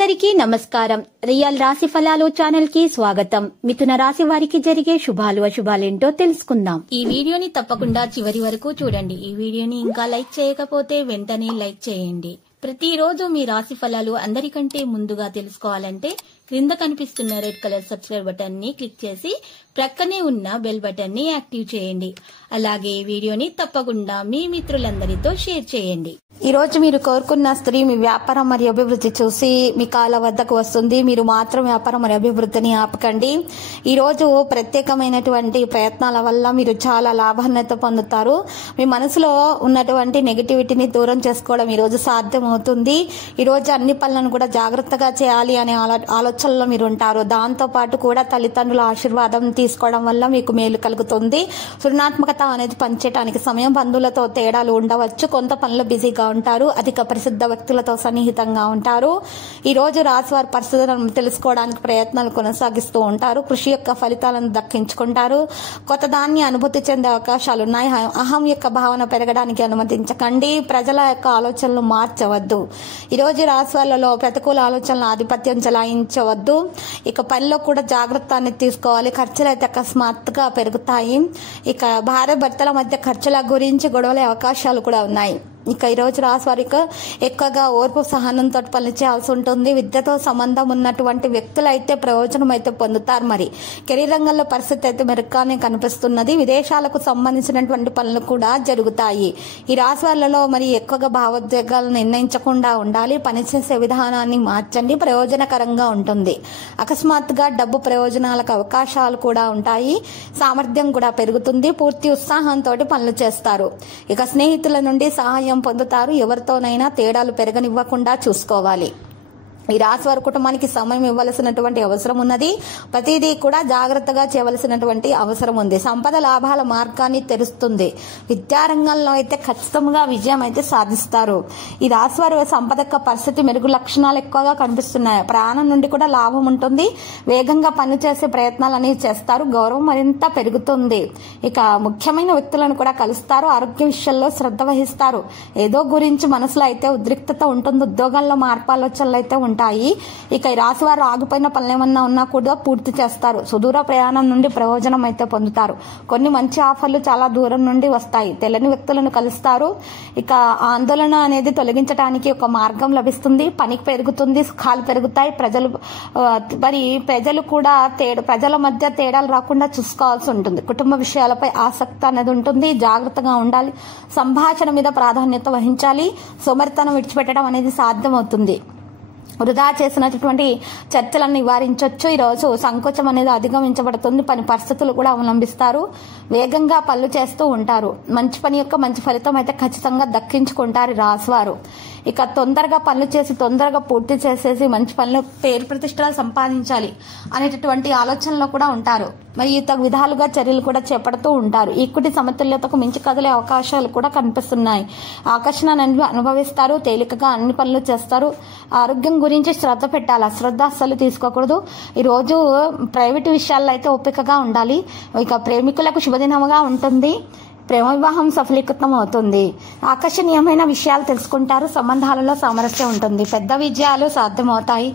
అందరికీ నమస్కారం. రియల్ రాశి ఫలాలు ఛానల్ కి స్వాగతం. మిథున రాశి వారికి జరిగే శుభాలు అశుభాలేంటో తెలుసుకుందాం. ఈ వీడియోని తప్పకుండా చివరి వరకు చూడండి. ఈ వీడియోని ఇంకా లైక్ చేయకపోతే వెంటనే లైక్ చేయండి. ప్రతిరోజు మీ రాశి ఫలాలు అందరికంటే ముందుగా తెలుసుకోవాలంటే క్రింద కనిపిస్తున్న రెడ్ కలర్ సబ్స్క్రైబ్ బటన్ ని క్లిక్ చేసి ప్రక్కనే ఉన్న బెల్ బటన్ ని యాక్టివ్ చేయండి. అలాగే ఈ వీడియోని తప్పకుండా మీ మిత్రులందరితో షేర్ చేయండి. ఈ రోజు మీరు కోరుకున్న స్త్రీ మీ వ్యాపారం మరియు అభివృద్ధి చూసి మీ కాళ్ళ వద్దకు వస్తుంది. మీరు మాత్రం వ్యాపారం మరియు అభివృద్ధిని ఆపకండి. ఈ రోజు ప్రత్యేకమైనటువంటి ప్రయత్నాల వల్ల మీరు చాలా లాభాన్విత పొందుతారు. మీ మనసులో ఉన్నటువంటి నెగిటివిటీని దూరం చేసుకోవడం ఈ రోజు సాధ్యమవుతుంది. ఈ రోజు అన్ని పనులను కూడా జాగ్రత్తగా చేయాలి అనే ఆలోచనలో మీరు ఉంటారు. దాంతో పాటు కూడా తల్లిదండ్రుల ఆశీర్వాదం తీసుకోవడం వల్ల మీకు మేలు కలుగుతుంది. సృజనాత్మకత అనేది పనిచేయడానికి సమయం, బంధువులతో తేడాలు ఉండవచ్చు. కొంత పనులు బిజీగా ఉంటారు. అధిక ప్రసిద్ధ వ్యక్తులతో సన్నిహితంగా ఉంటారు. ఈ రోజు రాశివారి పరిస్థితులను తెలుసుకోవడానికి ప్రయత్నాలు కొనసాగిస్తూ ఉంటారు. కృషి యొక్క ఫలితాలను దక్కించుకుంటారు. కొత్త దాన్ని అనుభూతి చెందే అవకాశాలు ఉన్నాయి. అహం యొక్క భావన పెరగడానికి అనుమతించకండి. ప్రజల యొక్క ఆలోచనలు మార్చవద్దు. ఈ రోజు రాశివారిలో ప్రతికూల ఆలోచనల ఆధిపత్యం చెలాయించవద్దు. ఇక పనిలో కూడా జాగ్రత్త అనేది తీసుకోవాలి. ఖర్చులు అయితే అకస్మాత్తుగా పెరుగుతాయి. ఇక భార్య భర్తల మధ్య ఖర్చుల గురించి గొడవలే అవకాశాలు కూడా ఉన్నాయి. ఇక ఈ రోజు రాశి వారికి ఎక్కువగా ఓర్పు సహనంతో పని చేయాల్సి ఉంటుంది. విద్యతో సంబంధం ఉన్నటువంటి వ్యక్తులు అయితే ప్రయోజనం అయితే పొందుతారు. మరి కెరీర్ రంగంలో పరిస్థితి అయితే మెరుగ్గానే కనిపిస్తున్నది. విదేశాలకు సంబంధించినటువంటి పనులు కూడా జరుగుతాయి. ఈ రాశి వాళ్లలో మరి ఎక్కువగా భావోద్వేగాలను నిర్ణయించకుండా ఉండాలి. పనిచేసే విధానాన్ని మార్చండి, ప్రయోజనకరంగా ఉంటుంది. అకస్మాత్తుగా డబ్బు ప్రయోజనాలకు అవకాశాలు కూడా ఉంటాయి. సామర్థ్యం కూడా పెరుగుతుంది. పూర్తి ఉత్సాహంతో పనులు చేస్తారు. ఇక స్నేహితుల నుండి సహాయం పొందుతారు. ఎవరితోనైనా తేడాలు పెరగనివ్వకుండా చూసుకోవాలి. ఈ రాశి వారి కుటుంబానికి సమయం ఇవ్వాల్సినటువంటి అవసరం ఉన్నది. ప్రతిదీ కూడా జాగ్రత్తగా చేయవలసినటువంటి అవసరం ఉంది. సంపద లాభాల మార్గాన్ని తెరుస్తుంది. విద్యారంగంలో అయితే ఖచ్చితంగా విజయం అయితే సాధిస్తారు. ఈ రాశి వారి సంపద యొక్క పరిస్థితి మెరుగు లక్షణాలు ఎక్కువగా కనిపిస్తున్నాయి. ప్రయాణం నుండి కూడా లాభం ఉంటుంది. వేగంగా పనిచేసే ప్రయత్నాలు అనేవి చేస్తారు. గౌరవం మరింత పెరుగుతుంది. ఇక ముఖ్యమైన వ్యక్తులను కూడా కలుస్తారు. ఆరోగ్య విషయాల్లో శ్రద్ధ వహిస్తారు. ఏదో గురించి మనసులో అయితే ఉద్రిక్తత ఉంటుంది. ఉద్యోగాల్లో మార్పు ఆలోచనలు అయితే ఉంటాయి. ఇక ఈ రాశి వారు ఆగిపోయిన పనులు ఏమన్నా ఉన్నా కూడా పూర్తి చేస్తారు. సుదూర ప్రయాణం నుండి ప్రయోజనం అయితే పొందుతారు. కొన్ని మంచి ఆఫర్లు చాలా దూరం నుండి వస్తాయి. తెలియని వ్యక్తులను కలుస్తారు. ఇక ఆందోళన అనేది తొలగించడానికి ఒక మార్గం లభిస్తుంది. పనికి పెరుగుతుంది, సుఖాలు పెరుగుతాయి. ప్రజలు కూడా ప్రజల మధ్య తేడాలు రాకుండా చూసుకోవాల్సి ఉంటుంది. కుటుంబ విషయాలపై ఆసక్తి అనేది ఉంటుంది. జాగ్రత్తగా ఉండాలి. సంభాషణ మీద ప్రాధాన్యత వహించాలి. సోమరితనం విడిచిపెట్టడం అనేది సాధ్యమవుతుంది. వృధా చేసినటువంటి చర్చలను నివారించవచ్చు. ఈరోజు సంకోచం అనేది అధిగమించబడుతుంది. పని పరిస్థితులు కూడా అవలంబిస్తారు. వేగంగా పనులు చేస్తూ ఉంటారు. మంచి పని యొక్క మంచి ఫలితం అయితే ఖచ్చితంగా దక్కించుకుంటారు రాశివారు. ఇక తొందరగా పనులు చేసి తొందరగా పూర్తి చేసేసి మంచి పనులు పేరు ప్రతిష్టలు సంపాదించాలి అనేటటువంటి ఆలోచనలో కూడా ఉంటారు. మరి తగు విధాలుగా చర్యలు కూడా చేపడుతూ ఉంటారు. ఈక్విటీ సమతుల్యతకు మించి కదిలే అవకాశాలు కూడా కనిపిస్తున్నాయి. ఆకర్షణను అనుభవిస్తారు. తేలికగా అన్ని పనులు చేస్తారు. ఆరోగ్యం గురించి శ్రద్ధ పెట్టాలి. అశ్రద్ధ అస్సలు తీసుకోకూడదు. ఈ రోజు ప్రైవేటు విషయాల్లో అయితే ఓపికగా ఉండాలి. ఇక ప్రేమికులకు శుభదినముగా ఉంటుంది. ప్రేమ వివాహం సఫలీకృతం అవుతుంది. ఆకర్షణీయమైన విషయాలు తెలుసుకుంటారు. సంబంధాలలో సామరస్యం ఉంటుంది. పెద్ద విజయాలు సాధ్యమవుతాయి.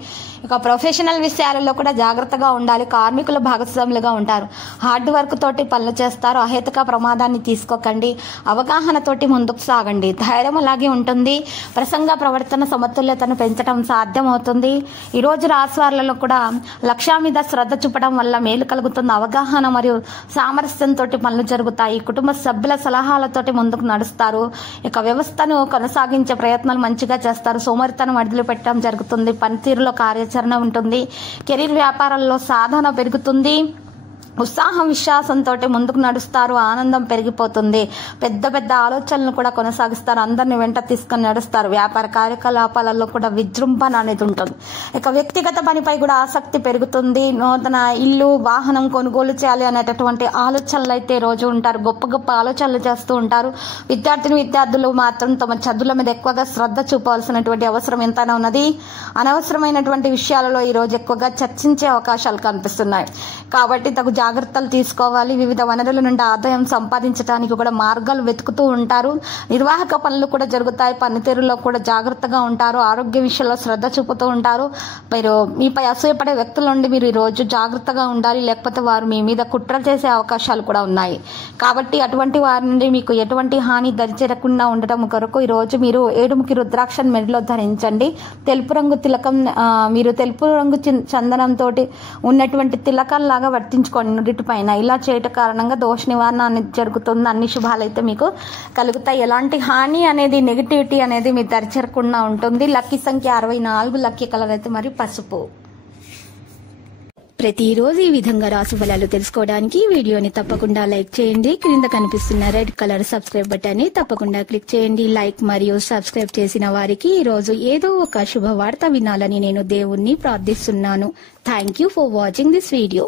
ఇక ప్రొఫెషనల్ విషయాలలో కూడా జాగ్రత్తగా ఉండాలి. కార్మికులు భాగస్వాములుగా ఉంటారు. హార్డ్ వర్క్ తోటి పనులు చేస్తారు. అహేతుక ప్రమాదాన్ని తీసుకోకండి. అవగాహనతోటి ముందుకు సాగండి. ధైర్యం అలాగే ఉంటుంది. ప్రసంగ ప్రవర్తన సమతుల్యతను పెంచడం సాధ్యమవుతుంది. ఈ రోజు రాశివారులలో కూడా లక్ష్యం మీద శ్రద్ధ చూపడం వల్ల మేలు కలుగుతుంది. అవగాహన మరియు సామరస్యంతో పనులు జరుగుతాయి. కుటుంబ సభ్యుల సలహాలతోటి ముందుకు నడుస్తారు. ఇక వ్యవస్థను కొనసాగించే ప్రయత్నాలు మంచిగా చేస్తారు. సోమరితనం వదిలిపెట్టడం జరుగుతుంది. పనితీరులో కార్యాచరణ ఉంటుంది. కెరీర్ వ్యాపారాల్లో సాధన పెరుగుతుంది. ఉత్సాహం విశ్వాసంతో ముందుకు నడుస్తారు. ఆనందం పెరిగిపోతుంది. పెద్ద పెద్ద ఆలోచనలు కూడా కొనసాగిస్తారు. అందరిని వెంట తీసుకుని నడుస్తారు. వ్యాపార కార్యకలాపాలలో కూడా విజృంభణ అనేది ఉంటుంది. ఇక వ్యక్తిగత పనిపై కూడా ఆసక్తి పెరుగుతుంది. నూతన ఇల్లు, వాహనం కొనుగోలు చేయాలి అనేటటువంటి ఆలోచనలు అయితే రోజు ఉంటారు. గొప్ప గొప్ప ఆలోచనలు చేస్తూ ఉంటారు. విద్యార్థులు మాత్రం తమ చదువుల మీద ఎక్కువగా శ్రద్ధ చూపవలసినటువంటి అవసరం ఎంతైనా ఉన్నది. అనవసరమైనటువంటి విషయాలలో ఈ రోజు ఎక్కువగా చర్చించే అవకాశాలు కనిపిస్తున్నాయి. కాబట్టి తగు జాగ్రత్తలు తీసుకోవాలి. వివిధ వనరుల నుండి ఆదాయం సంపాదించడానికి కూడా మార్గాలు వెతుకుతూ ఉంటారు. నిర్వాహక పనులు కూడా జరుగుతాయి. పనితీరులో కూడా జాగ్రత్తగా ఉంటారు. ఆరోగ్య విషయంలో శ్రద్ధ చూపుతూ ఉంటారు. మీరు మీపై అసూయపడే వ్యక్తుల నుండి మీరు ఈ రోజు జాగ్రత్తగా ఉండాలి, లేకపోతే వారు మీ మీద కుట్ర చేసే అవకాశాలు కూడా ఉన్నాయి. కాబట్టి అటువంటి వారి నుండి మీకు ఎటువంటి హాని దరిచేరకుండా ఉండటం కొరకు ఈ రోజు మీరు ఏడుముఖి రుద్రాక్షను మెడలో ధరించండి. తెలుపు రంగు తిలకం మీరు తెలుపు రంగు చందనంతో ఉన్నటువంటి తిలకాల్లాగా వర్తించుకోండి నుడిటిపైన. ఇలా చేయటం కారణంగా దోష నివారణ అనేది జరుగుతుంది. అన్ని శుభాలైతే మీకు కలుగుతాయి. ఎలాంటి హాని అనేది నెగిటివిటీ అనేది మీ దరిచేరకుండా ఉంటుంది. లక్కీ సంఖ్య 64, లక్కీ కలర్ అయితే మరి పసుపు. ప్రతిరోజు ఈ విధంగా రాశి ఫలాలు తెలుసుకోవడానికి వీడియోని తప్పకుండా లైక్ చేయండి. క్రింద కనిపిస్తున్న రెడ్ కలర్ సబ్స్క్రైబ్ బటన్ ని తప్పకుండా క్లిక్ చేయండి. లైక్ మరియు సబ్స్క్రైబ్ చేసిన వారికి ఈ రోజు ఏదో ఒక శుభవార్త వినాలని నేను దేవుణ్ణి ప్రార్థిస్తున్నాను. Thank you for watching this video.